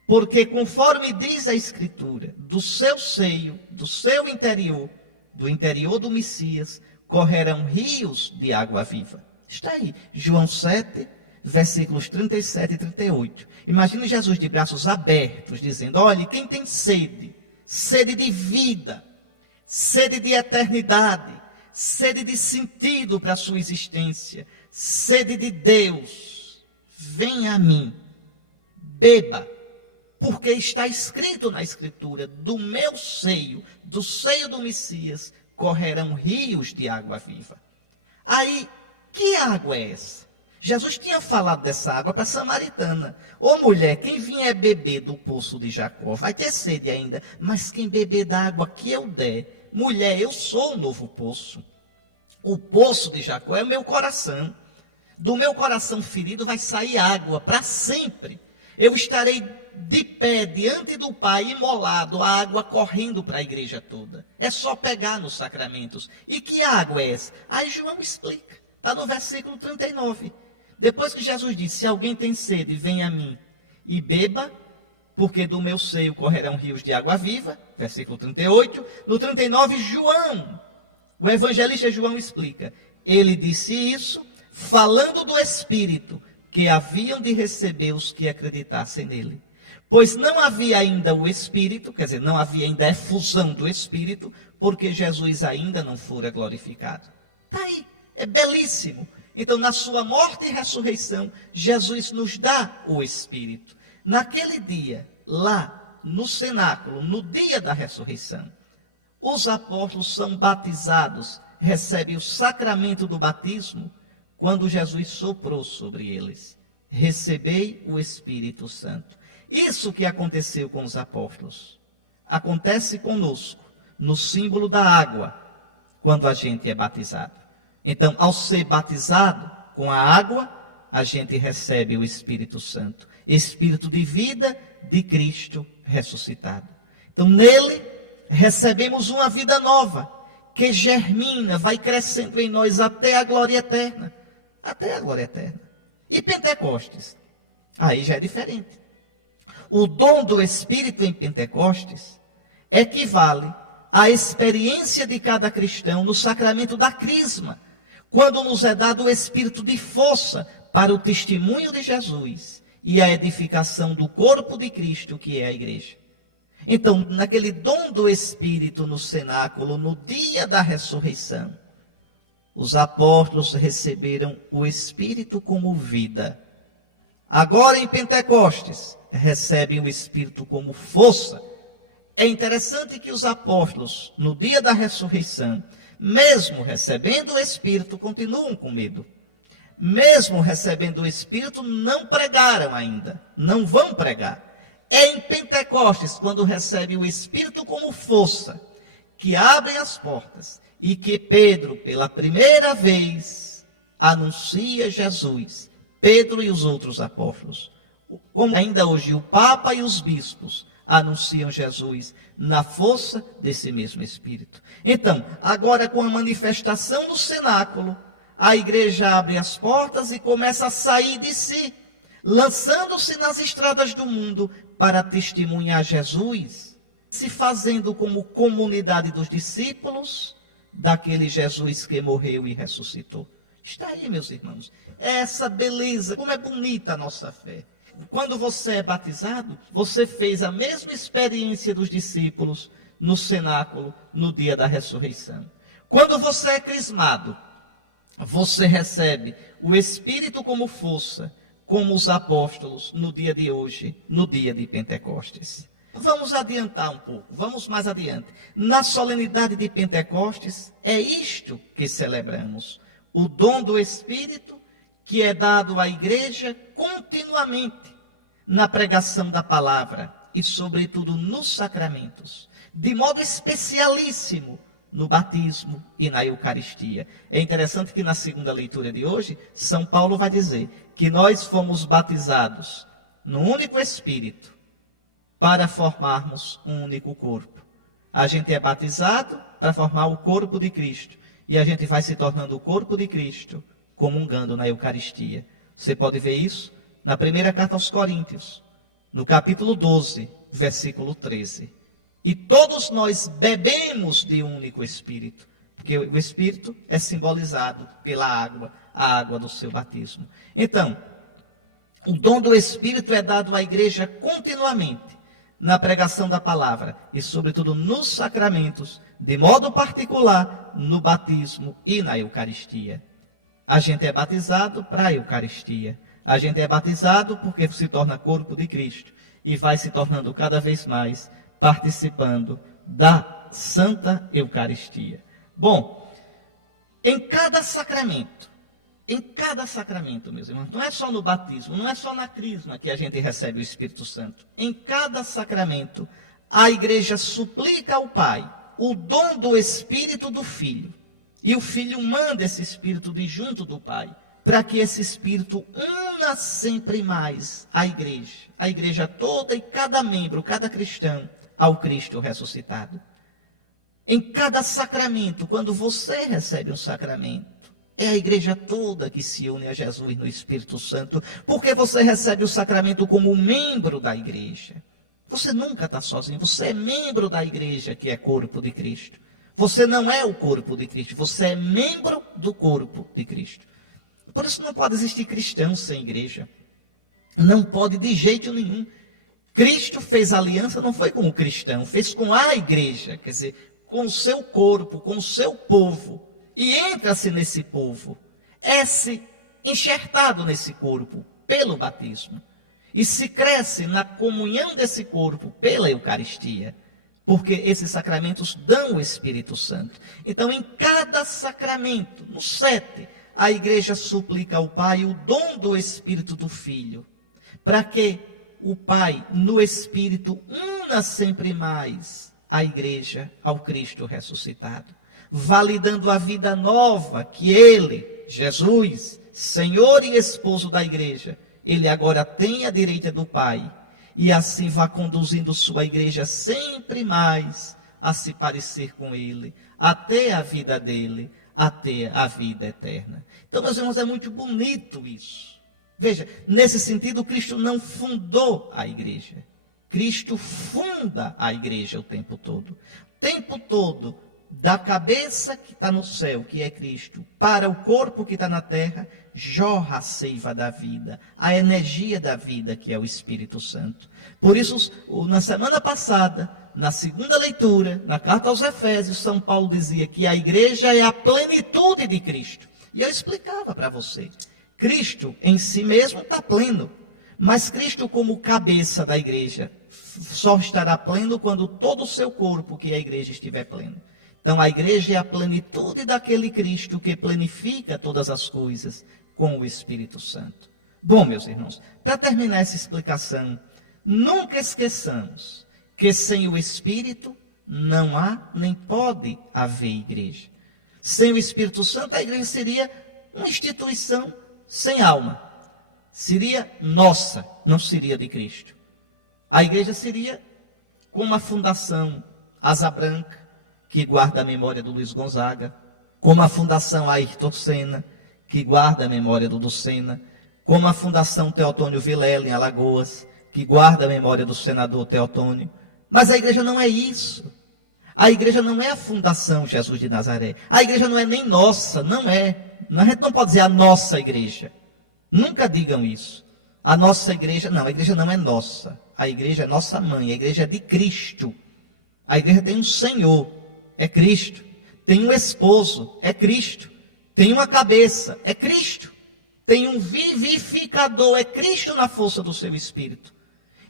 Porque conforme diz a Escritura, do seu seio, do seu interior, do interior do Messias, correrão rios de água viva. Está aí, João 7, versículos 37 e 38. Imagine Jesus de braços abertos, dizendo: olhe, quem tem sede, sede de vida, sede de eternidade, sede de sentido para a sua existência, sede de Deus, venha a mim, beba, porque está escrito na Escritura: do meu seio, do seio do Messias, correrão rios de água viva. Aí, que água é essa? Jesus tinha falado dessa água para a samaritana. Ô mulher, quem vier beber do poço de Jacó vai ter sede ainda, mas quem beber da água que eu der, mulher, eu sou o novo poço. O poço de Jacó é o meu coração. Do meu coração ferido vai sair água para sempre. Eu estarei de pé diante do Pai, imolado, a água correndo para a igreja toda. É só pegar nos sacramentos. E que água é essa? Aí João explica. Está no versículo 39. Depois que Jesus disse: se alguém tem sede, venha a mim e beba, porque do meu seio correrão rios de água viva. Versículo 38. No 39, João, o evangelista João explica. Ele disse isso falando do Espírito que haviam de receber os que acreditassem nele. Pois não havia ainda o Espírito, quer dizer, não havia ainda a efusão do Espírito, porque Jesus ainda não fora glorificado. Está aí, é belíssimo. Então, na sua morte e ressurreição, Jesus nos dá o Espírito. Naquele dia, lá no cenáculo, no dia da ressurreição, os apóstolos são batizados, recebem o sacramento do batismo, quando Jesus soprou sobre eles: recebei o Espírito Santo. Isso que aconteceu com os apóstolos, acontece conosco, no símbolo da água, quando a gente é batizado. Então, ao ser batizado com a água, a gente recebe o Espírito Santo, Espírito de vida de Cristo ressuscitado. Então, nele, recebemos uma vida nova, que germina, vai crescendo em nós até a glória eterna. Até a glória eterna. E Pentecostes? Aí já é diferente. O dom do Espírito em Pentecostes equivale à experiência de cada cristão no sacramento da crisma, quando nos é dado o Espírito de força para o testemunho de Jesus e a edificação do corpo de Cristo, que é a igreja. Então, naquele dom do Espírito no cenáculo, no dia da ressurreição, os apóstolos receberam o Espírito como vida. Agora, em Pentecostes, recebem o Espírito como força. É interessante que os apóstolos, no dia da ressurreição, mesmo recebendo o Espírito, continuam com medo. Mesmo recebendo o Espírito, não pregaram ainda, não vão pregar. É em Pentecostes, quando recebem o Espírito como força, que abrem as portas e que Pedro, pela primeira vez, anuncia Jesus. Pedro e os outros apóstolos. Como ainda hoje o Papa e os bispos anunciam Jesus na força desse mesmo Espírito. Então, agora com a manifestação do cenáculo, a igreja abre as portas e começa a sair de si, lançando-se nas estradas do mundo para testemunhar Jesus, se fazendo como comunidade dos discípulos daquele Jesus que morreu e ressuscitou. Está aí, meus irmãos. É essa beleza, como é bonita a nossa fé. Quando você é batizado, você fez a mesma experiência dos discípulos no cenáculo, no dia da ressurreição. Quando você é crismado, você recebe o Espírito como força, como os apóstolos no dia de hoje, no dia de Pentecostes. Vamos adiantar um pouco, vamos mais adiante. Na solenidade de Pentecostes, é isto que celebramos. O dom do Espírito que é dado à igreja continuamente na pregação da palavra e, sobretudo, nos sacramentos, de modo especialíssimo no batismo e na Eucaristia. É interessante que na segunda leitura de hoje, São Paulo vai dizer que nós fomos batizados no único Espírito para formarmos um único corpo. A gente é batizado para formar o corpo de Cristo e a gente vai se tornando o corpo de Cristo comungando na Eucaristia. Você pode ver isso na primeira carta aos Coríntios, no capítulo 12, versículo 13. E todos nós bebemos de um único Espírito, porque o Espírito é simbolizado pela água, a água do seu batismo. Então, o dom do Espírito é dado à igreja continuamente, na pregação da palavra e, sobretudo, nos sacramentos, de modo particular, no batismo e na Eucaristia. A gente é batizado para a Eucaristia. A gente é batizado porque se torna corpo de Cristo e vai se tornando cada vez mais participando da Santa Eucaristia. Bom, em cada sacramento, meus irmãos, não é só no batismo, não é só na crisma que a gente recebe o Espírito Santo. Em cada sacramento, a igreja suplica ao Pai o dom do Espírito do Filho. E o Filho manda esse Espírito de junto do Pai, para que esse Espírito una sempre mais a igreja toda e cada membro, cada cristão, ao Cristo ressuscitado. Em cada sacramento, quando você recebe um sacramento, é a igreja toda que se une a Jesus no Espírito Santo, porque você recebe o sacramento como membro da igreja. Você nunca está sozinho, você é membro da igreja que é corpo de Cristo. Você não é o corpo de Cristo, você é membro do corpo de Cristo. Por isso não pode existir cristão sem igreja. Não pode de jeito nenhum. Cristo fez aliança, não foi com o cristão, fez com a igreja, quer dizer, com o seu corpo, com o seu povo. E entra-se nesse povo, é-se enxertado nesse corpo pelo batismo. E se cresce na comunhão desse corpo pela Eucaristia. Porque esses sacramentos dão o Espírito Santo. Então, em cada sacramento, no 7, a igreja suplica ao Pai o dom do Espírito do Filho, para que o Pai, no Espírito, una sempre mais a igreja ao Cristo ressuscitado, validando a vida nova que Ele, Jesus, Senhor e Esposo da igreja, Ele agora tem à direita do Pai, e assim vai conduzindo sua igreja sempre mais a se parecer com Ele, até a vida dele, até a vida eterna. Então, meus irmãos, é muito bonito isso. Veja, nesse sentido, Cristo não fundou a igreja. Cristo funda a igreja o tempo todo. O tempo todo, da cabeça que está no céu, que é Cristo, para o corpo que está na terra, jorra a seiva da vida, a energia da vida, que é o Espírito Santo. Por isso, na semana passada, na segunda leitura, na carta aos Efésios, São Paulo dizia que a igreja é a plenitude de Cristo. E eu explicava para você. Cristo em si mesmo está pleno, mas Cristo como cabeça da igreja só estará pleno quando todo o seu corpo, que é a igreja, estiver pleno. Então a igreja é a plenitude daquele Cristo que planifica todas as coisas com o Espírito Santo. Bom, meus irmãos, para terminar essa explicação, nunca esqueçamos que sem o Espírito não há nem pode haver igreja. Sem o Espírito Santo, a igreja seria uma instituição sem alma. Seria nossa, não seria de Cristo. A igreja seria como a Fundação Asa Branca, que guarda a memória do Luiz Gonzaga, como a Fundação Ayrton Senna, que guarda a memória do Lucena, como a Fundação Teotônio Vilela, em Alagoas, que guarda a memória do senador Teotônio. Mas a igreja não é isso. A igreja não é a fundação Jesus de Nazaré. A igreja não é nem nossa, não é. A gente não pode dizer a nossa igreja. Nunca digam isso. A nossa igreja, não, a igreja não é nossa. A igreja é nossa mãe, a igreja é de Cristo. A igreja tem um Senhor, é Cristo. Tem um esposo, é Cristo. Tem uma cabeça, é Cristo. Tem um vivificador, é Cristo na força do seu Espírito.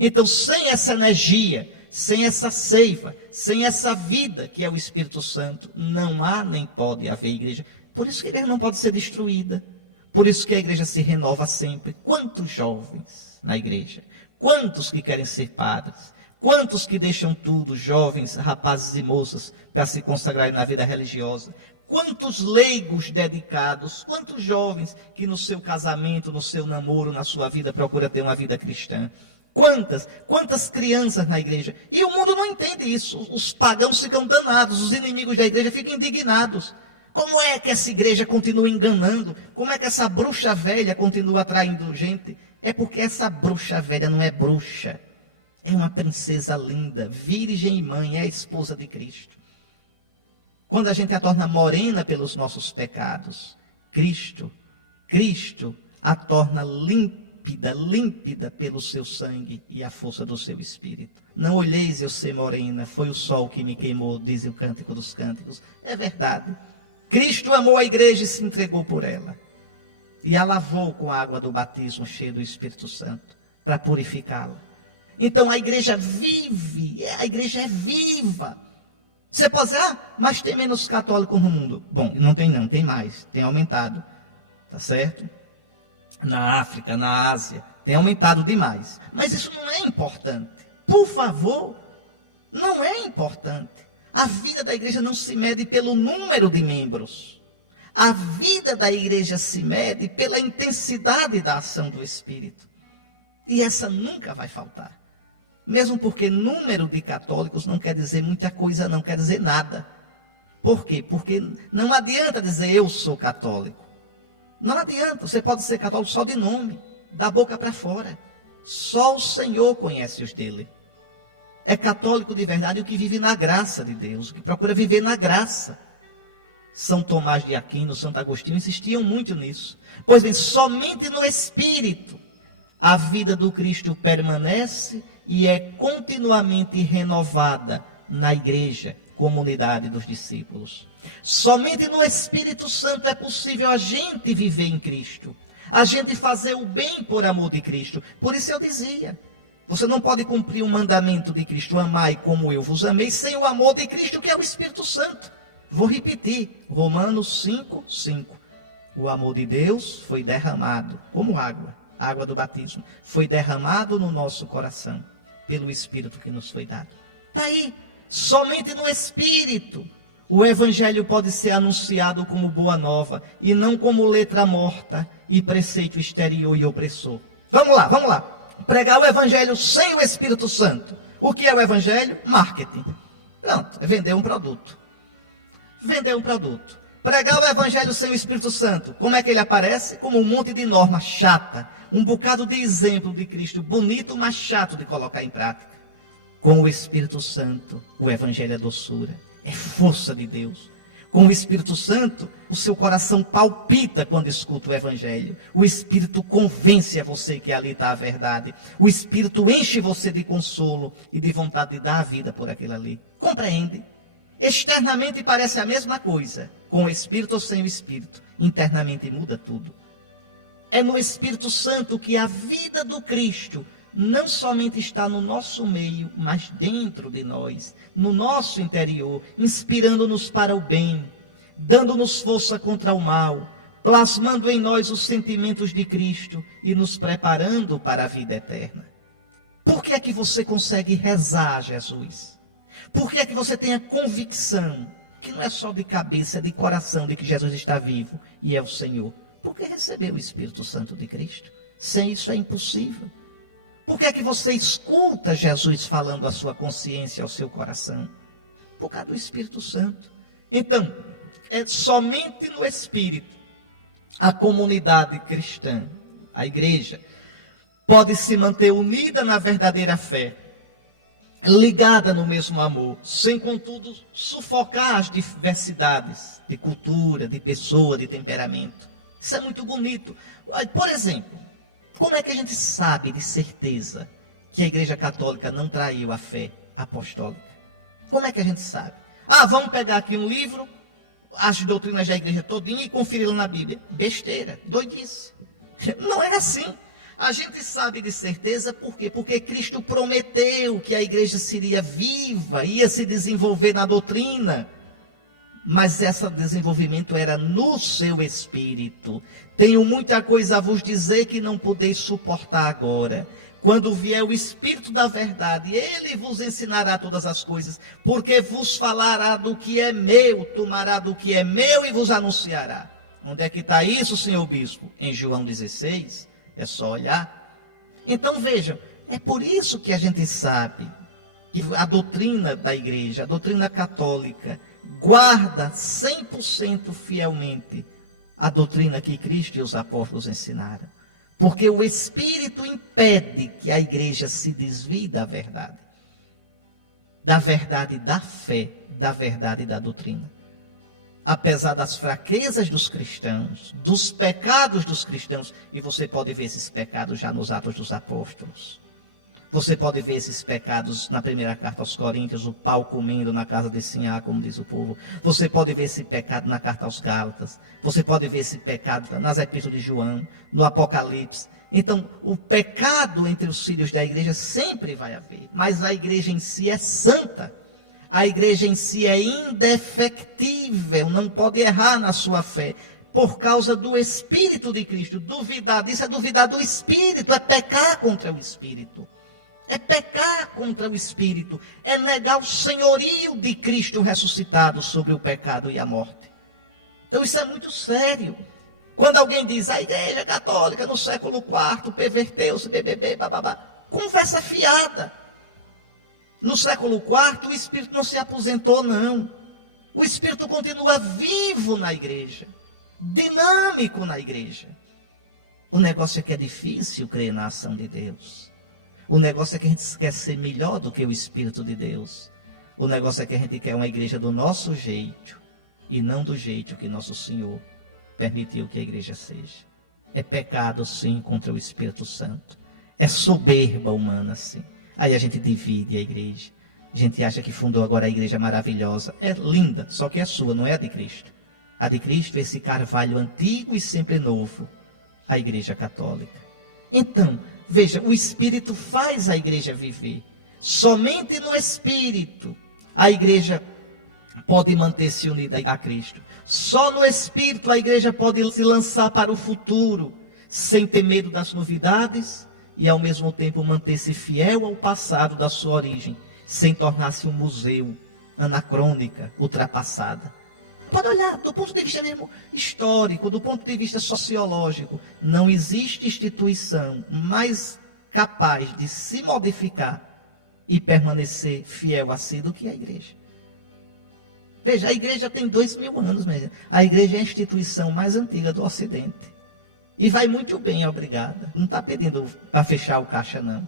Então, sem essa energia, sem essa seiva, sem essa vida que é o Espírito Santo, não há nem pode haver igreja. Por isso que a igreja não pode ser destruída. Por isso que a igreja se renova sempre. Quantos jovens na igreja? Quantos que querem ser padres? Quantos que deixam tudo, jovens, rapazes e moças, para se consagrarem na vida religiosa? Quantos leigos dedicados? Quantos jovens que no seu casamento, no seu namoro, na sua vida, procura ter uma vida cristã? Quantas crianças na igreja? E o mundo não entende isso. Os pagãos ficam danados, os inimigos da igreja ficam indignados. Como é que essa igreja continua enganando? Como é que essa bruxa velha continua atraindo gente? É porque essa bruxa velha não é bruxa. É uma princesa linda, virgem e mãe, é a esposa de Cristo. Quando a gente a torna morena pelos nossos pecados, Cristo a torna límpida pelo seu sangue e a força do seu Espírito. Não olheis eu ser morena, foi o sol que me queimou, diz o Cântico dos Cânticos. É verdade. Cristo amou a igreja e se entregou por ela. E a lavou com a água do batismo cheia do Espírito Santo, para purificá-la. Então a igreja vive, a igreja é viva. Você pode dizer, mas tem menos católicos no mundo. Bom, não, tem mais, tem aumentado, tá certo? Na África, na Ásia, tem aumentado demais. Mas isso não é importante. Por favor, não é importante. A vida da igreja não se mede pelo número de membros. A vida da igreja se mede pela intensidade da ação do Espírito. E essa nunca vai faltar. Mesmo porque número de católicos não quer dizer muita coisa, não quer dizer nada. Por quê? Porque não adianta dizer eu sou católico. Não adianta, você pode ser católico só de nome, da boca para fora. Só o Senhor conhece os dele. É católico de verdade o que vive na graça de Deus, o que procura viver na graça. São Tomás de Aquino, Santo Agostinho insistiam muito nisso. Pois bem, somente no Espírito a vida do Cristo permanece e é continuamente renovada na igreja, comunidade dos discípulos. Somente no Espírito Santo é possível a gente viver em Cristo, a gente fazer o bem por amor de Cristo. Por isso eu dizia, você não pode cumprir o mandamento de Cristo, amai como eu vos amei, sem o amor de Cristo, que é o Espírito Santo. Vou repetir, Romanos 5:5. O amor de Deus foi derramado, como água do batismo, foi derramado no nosso coração, pelo Espírito que nos foi dado. Está aí, somente no Espírito o Evangelho pode ser anunciado como boa nova, e não como letra morta e preceito exterior e opressor. Vamos lá. Pregar o Evangelho sem o Espírito Santo. O que é o Evangelho? Marketing. Pronto, é vender um produto. Pregar o Evangelho sem o Espírito Santo. Como é que ele aparece? Como um monte de norma chata. Um bocado de exemplo de Cristo bonito, mas chato de colocar em prática. Com o Espírito Santo, o Evangelho é doçura, é força de Deus. Com o Espírito Santo, o seu coração palpita quando escuta o Evangelho. O Espírito convence a você que ali está a verdade. O Espírito enche você de consolo e de vontade de dar a vida por aquilo ali. Compreende? Externamente parece a mesma coisa, com o Espírito ou sem o Espírito. Internamente muda tudo. É no Espírito Santo que a vida do Cristo não somente está no nosso meio, mas dentro de nós, no nosso interior, inspirando-nos para o bem, dando-nos força contra o mal, plasmando em nós os sentimentos de Cristo e nos preparando para a vida eterna. Por que é que você consegue rezar a Jesus? Por que é que você tem a convicção, que não é só de cabeça, é de coração, de que Jesus está vivo e é o Senhor? Porque recebeu o Espírito Santo de Cristo. Sem isso é impossível. Por que é que você escuta Jesus falando à sua consciência, ao seu coração? Por causa do Espírito Santo. Então, é somente no Espírito a comunidade cristã, a igreja, pode se manter unida na verdadeira fé, ligada no mesmo amor, sem contudo sufocar as diversidades de cultura, de pessoa, de temperamento. Isso é muito bonito. Por exemplo, como é que a gente sabe de certeza que a Igreja Católica não traiu a fé apostólica? Como é que a gente sabe? Vamos pegar aqui um livro, as doutrinas da igreja todinha e conferir lá na Bíblia. Besteira, doidice. Não é assim. A gente sabe de certeza por quê? Porque Cristo prometeu que a igreja seria viva, ia se desenvolver na doutrina. Mas esse desenvolvimento era no seu espírito. Tenho muita coisa a vos dizer que não podeis suportar agora. Quando vier o Espírito da verdade, ele vos ensinará todas as coisas, porque vos falará do que é meu, tomará do que é meu e vos anunciará. Onde é que está isso, senhor bispo? Em João 16, é só olhar. Então vejam, é por isso que a gente sabe que a doutrina da igreja, a doutrina católica, guarda 100% fielmente a doutrina que Cristo e os apóstolos ensinaram. Porque o Espírito impede que a igreja se desvie da verdade da fé, da verdade da doutrina. Apesar das fraquezas dos cristãos, dos pecados dos cristãos, e você pode ver esses pecados já nos Atos dos Apóstolos. Você pode ver esses pecados na primeira carta aos Coríntios, o pau comendo na casa de Sinhá, como diz o povo. Você pode ver esse pecado na carta aos Gálatas. Você pode ver esse pecado nas epístolas de João, no Apocalipse. Então, o pecado entre os filhos da igreja sempre vai haver. Mas a igreja em si é santa. A igreja em si é indefectível, não pode errar na sua fé. Por causa do Espírito de Cristo. Duvidar disso é duvidar do Espírito, é pecar contra o Espírito. É pecar contra o Espírito, é negar o senhorio de Cristo ressuscitado sobre o pecado e a morte. Então isso é muito sério. Quando alguém diz, a igreja católica no século IV perverteu-se, bababá, conversa fiada. No século IV o Espírito não se aposentou, não. O Espírito continua vivo na igreja, dinâmico na igreja. O negócio é que é difícil crer na ação de Deus. O negócio é que a gente quer ser melhor do que o Espírito de Deus. O negócio é que a gente quer uma igreja do nosso jeito e não do jeito que nosso Senhor permitiu que a igreja seja. É pecado, sim, contra o Espírito Santo. É soberba humana, sim. Aí a gente divide a igreja. A gente acha que fundou agora a igreja maravilhosa. É linda, só que é sua, não é a de Cristo. A de Cristo é esse carvalho antigo e sempre novo. A igreja católica. Então, veja, o Espírito faz a igreja viver. Somente no Espírito a igreja pode manter-se unida a Cristo. Só no Espírito a igreja pode se lançar para o futuro, sem ter medo das novidades e ao mesmo tempo manter-se fiel ao passado da sua origem, sem tornar-se um museu, anacrônica, ultrapassada. Pode olhar, do ponto de vista mesmo histórico, do ponto de vista sociológico, não existe instituição mais capaz de se modificar e permanecer fiel a si do que a igreja. Veja, a igreja tem 2000 anos, mesmo. A igreja é a instituição mais antiga do Ocidente. E vai muito bem, obrigada. Não está pedindo para fechar o caixa, não.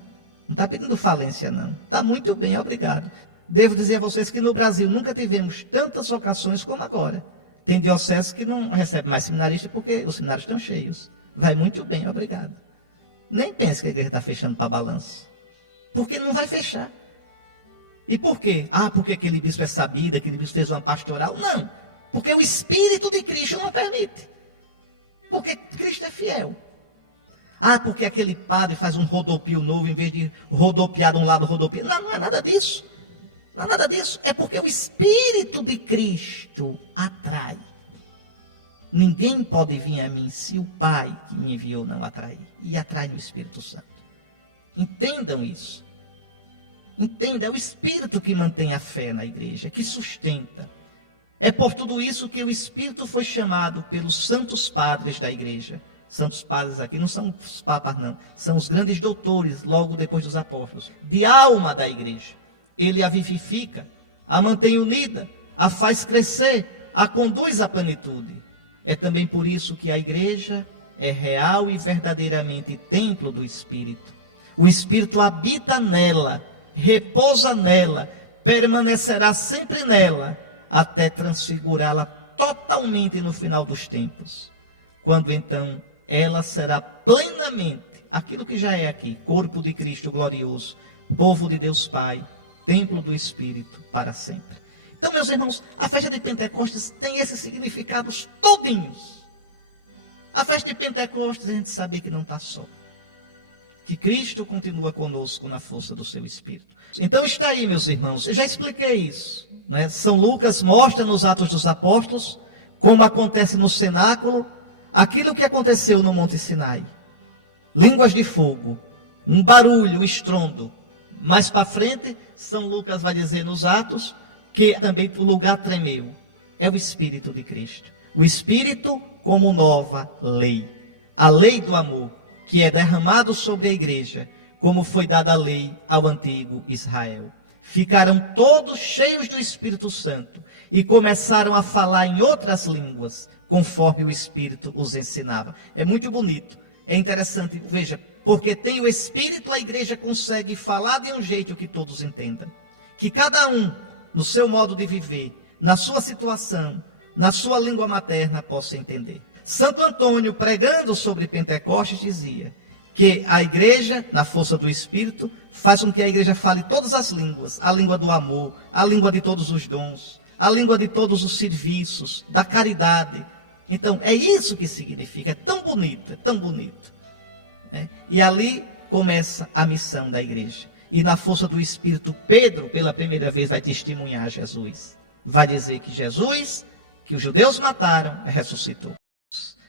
Não está pedindo falência, não. Está muito bem, obrigado. Devo dizer a vocês que no Brasil nunca tivemos tantas vocações como agora. Tem diocese que não recebe mais seminaristas porque os seminários estão cheios. Vai muito bem, obrigado. Nem pense que a igreja está fechando para balanço. Porque não vai fechar. E por quê? Porque aquele bispo é sabido, aquele bispo fez uma pastoral. Não, porque o Espírito de Cristo não permite. Porque Cristo é fiel. Porque aquele padre faz um rodopio novo, em vez de rodopiar de um lado, rodopiar. Não, não é nada disso. Não é nada disso. É porque o Espírito de Cristo atrai. Ninguém pode vir a mim se o Pai que me enviou não atrair. E atrai no Espírito Santo. Entendam isso. Entenda, é o Espírito que mantém a fé na igreja, que sustenta. É por tudo isso que o Espírito foi chamado pelos santos padres da igreja. Santos padres aqui não são os papas, não. São os grandes doutores, logo depois dos apóstolos. De alma da igreja. Ele a vivifica, a mantém unida, a faz crescer, a conduz à plenitude. É também por isso que a igreja é real e verdadeiramente templo do Espírito. O Espírito habita nela, repousa nela, permanecerá sempre nela, até transfigurá-la totalmente no final dos tempos, quando então ela será plenamente aquilo que já é aqui, corpo de Cristo glorioso, povo de Deus Pai, templo do Espírito para sempre. Então, meus irmãos, a festa de Pentecostes tem esses significados todinhos. A festa de Pentecostes a gente sabe que não está só, que Cristo continua conosco na força do seu Espírito. Então está aí, meus irmãos, eu já expliquei isso, né? São Lucas mostra nos Atos dos Apóstolos como acontece no cenáculo aquilo que aconteceu no Monte Sinai. Línguas de fogo, um barulho, um estrondo. Mais para frente, São Lucas vai dizer nos Atos que também o lugar tremeu. É o Espírito de Cristo. O Espírito como nova lei. A lei do amor, que é derramado sobre a igreja, como foi dada a lei ao antigo Israel. Ficaram todos cheios do Espírito Santo e começaram a falar em outras línguas, conforme o Espírito os ensinava. É muito bonito, é interessante, veja, porque tem o Espírito, a igreja consegue falar de um jeito que todos entendam. Que cada um, no seu modo de viver, na sua situação, na sua língua materna, possa entender. Santo Antônio, pregando sobre Pentecostes, dizia que a igreja, na força do Espírito, faz com que a igreja fale todas as línguas, a língua do amor, a língua de todos os dons, a língua de todos os serviços, da caridade. Então, é isso que significa, é tão bonito, né? E ali começa a missão da igreja. E na força do Espírito, Pedro, pela primeira vez, vai testemunhar Jesus. Vai dizer que Jesus, que os judeus mataram, ressuscitou.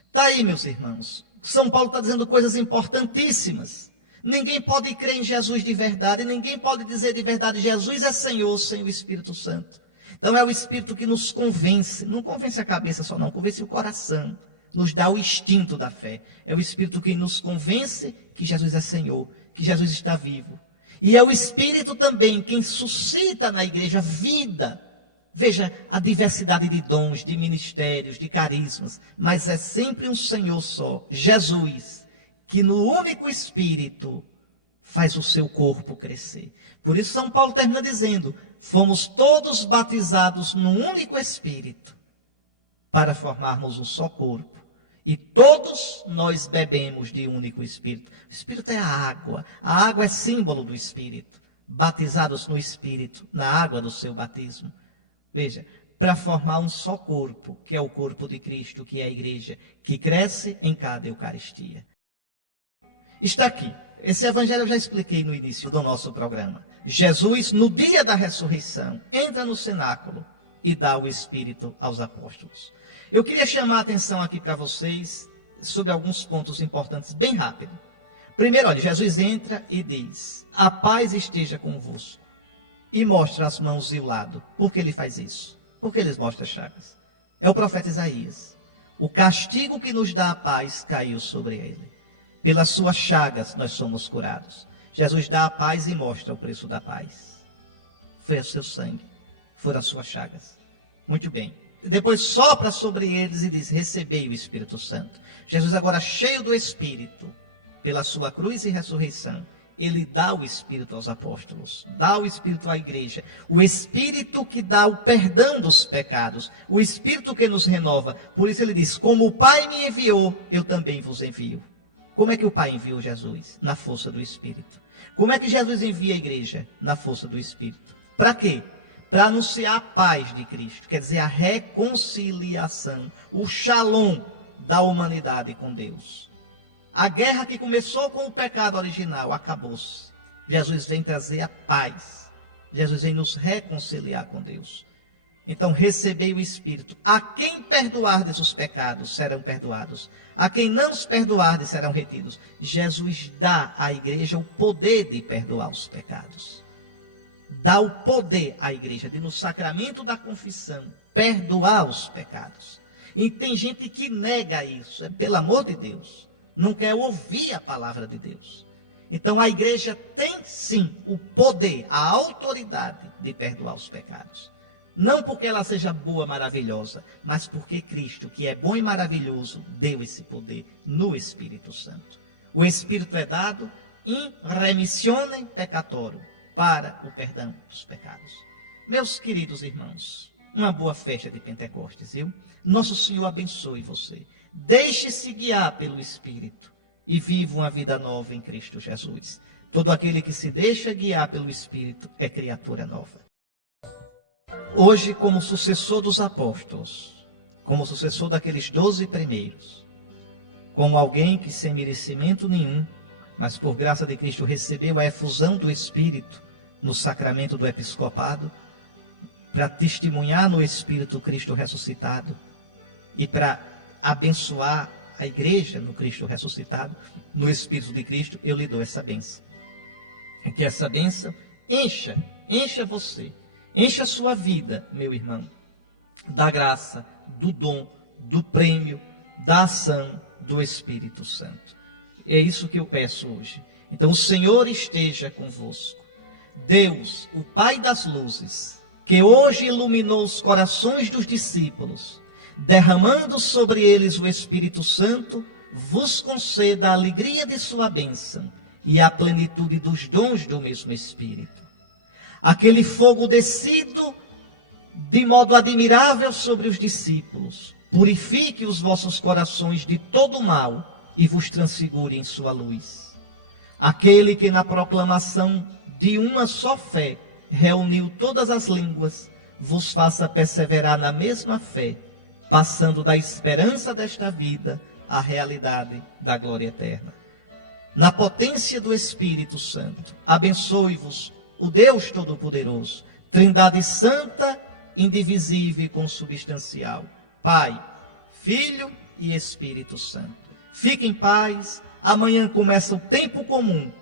Está aí, meus irmãos. São Paulo está dizendo coisas importantíssimas. Ninguém pode crer em Jesus de verdade, ninguém pode dizer de verdade, Jesus é Senhor, sem o Espírito Santo. Então é o Espírito que nos convence, não convence a cabeça só não, convence o coração, nos dá o instinto da fé. É o Espírito que nos convence que Jesus é Senhor, que Jesus está vivo. E é o Espírito também quem suscita na igreja vida. Veja a diversidade de dons, de ministérios, de carismas, mas é sempre um Senhor só, Jesus, que no único Espírito faz o seu corpo crescer. Por isso São Paulo termina dizendo, fomos todos batizados num único Espírito, para formarmos um só corpo. E todos nós bebemos de um único Espírito. O Espírito é a água é símbolo do Espírito. Batizados no Espírito, na água do seu batismo. Veja, para formar um só corpo, que é o corpo de Cristo, que é a igreja, que cresce em cada Eucaristia. Está aqui. Esse evangelho eu já expliquei no início do nosso programa. Jesus, no dia da ressurreição, entra no cenáculo e dá o Espírito aos apóstolos. Eu queria chamar a atenção aqui para vocês sobre alguns pontos importantes, bem rápido. Primeiro, olha, Jesus entra e diz, a paz esteja convosco. E mostra as mãos e o lado. Por que ele faz isso? Porque ele mostra as chagas. É o profeta Isaías. O castigo que nos dá a paz caiu sobre ele. Pelas suas chagas nós somos curados. Jesus dá a paz e mostra o preço da paz. Foi o seu sangue, foram as suas chagas. Muito bem. Depois sopra sobre eles e diz, recebei o Espírito Santo. Jesus agora cheio do Espírito, pela sua cruz e ressurreição, ele dá o Espírito aos apóstolos, dá o Espírito à igreja, o Espírito que dá o perdão dos pecados, o Espírito que nos renova. Por isso ele diz, como o Pai me enviou, eu também vos envio. Como é que o Pai enviou Jesus? Na força do Espírito. Como é que Jesus envia a igreja? Na força do Espírito. Para quê? Para anunciar a paz de Cristo, quer dizer, a reconciliação, o shalom da humanidade com Deus. A guerra que começou com o pecado original acabou-se. Jesus vem trazer a paz. Jesus vem nos reconciliar com Deus. Então, recebei o Espírito. A quem perdoardes os pecados, serão perdoados. A quem não os perdoardes, serão retidos. Jesus dá à igreja o poder de perdoar os pecados. Dá o poder à igreja de, no sacramento da confissão, perdoar os pecados. E tem gente que nega isso. Pelo amor de Deus. Não quer ouvir a palavra de Deus. Então a igreja tem sim o poder, a autoridade de perdoar os pecados. Não porque ela seja boa, maravilhosa, mas porque Cristo, que é bom e maravilhoso, deu esse poder no Espírito Santo. O Espírito é dado in remissione peccatorum, para o perdão dos pecados. Meus queridos irmãos, uma boa festa de Pentecostes, viu? Nosso Senhor abençoe você. Deixe-se guiar pelo Espírito e viva uma vida nova em Cristo Jesus. Todo aquele que se deixa guiar pelo Espírito é criatura nova. Hoje, como sucessor dos apóstolos, como sucessor daqueles 12 primeiros, como alguém que sem merecimento nenhum, mas por graça de Cristo recebeu a efusão do Espírito no sacramento do episcopado, para testemunhar no Espírito Cristo ressuscitado e para abençoar a igreja no Cristo ressuscitado, no Espírito de Cristo, eu lhe dou essa bênção. Que essa bênção encha você, encha a sua vida, meu irmão, da graça, do dom, do prêmio, da ação do Espírito Santo. É isso que eu peço hoje. Então o Senhor esteja convosco. Deus, o Pai das luzes, que hoje iluminou os corações dos discípulos, derramando sobre eles o Espírito Santo, vos conceda a alegria de sua bênção e a plenitude dos dons do mesmo Espírito. Aquele fogo descido de modo admirável sobre os discípulos, purifique os vossos corações de todo mal e vos transfigure em sua luz. Aquele que na proclamação de uma só fé reuniu todas as línguas, vos faça perseverar na mesma fé, passando da esperança desta vida à realidade da glória eterna. Na potência do Espírito Santo, abençoe-vos o Deus Todo-Poderoso, Trindade Santa, indivisível e consubstancial, Pai, Filho e Espírito Santo. Fique em paz, amanhã começa o tempo comum,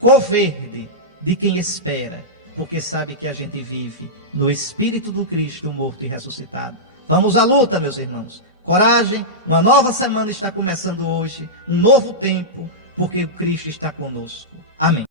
cor verde, de quem espera, porque sabe que a gente vive no Espírito do Cristo morto e ressuscitado. Vamos à luta, meus irmãos. Coragem, uma nova semana está começando hoje, um novo tempo, porque o Cristo está conosco. Amém.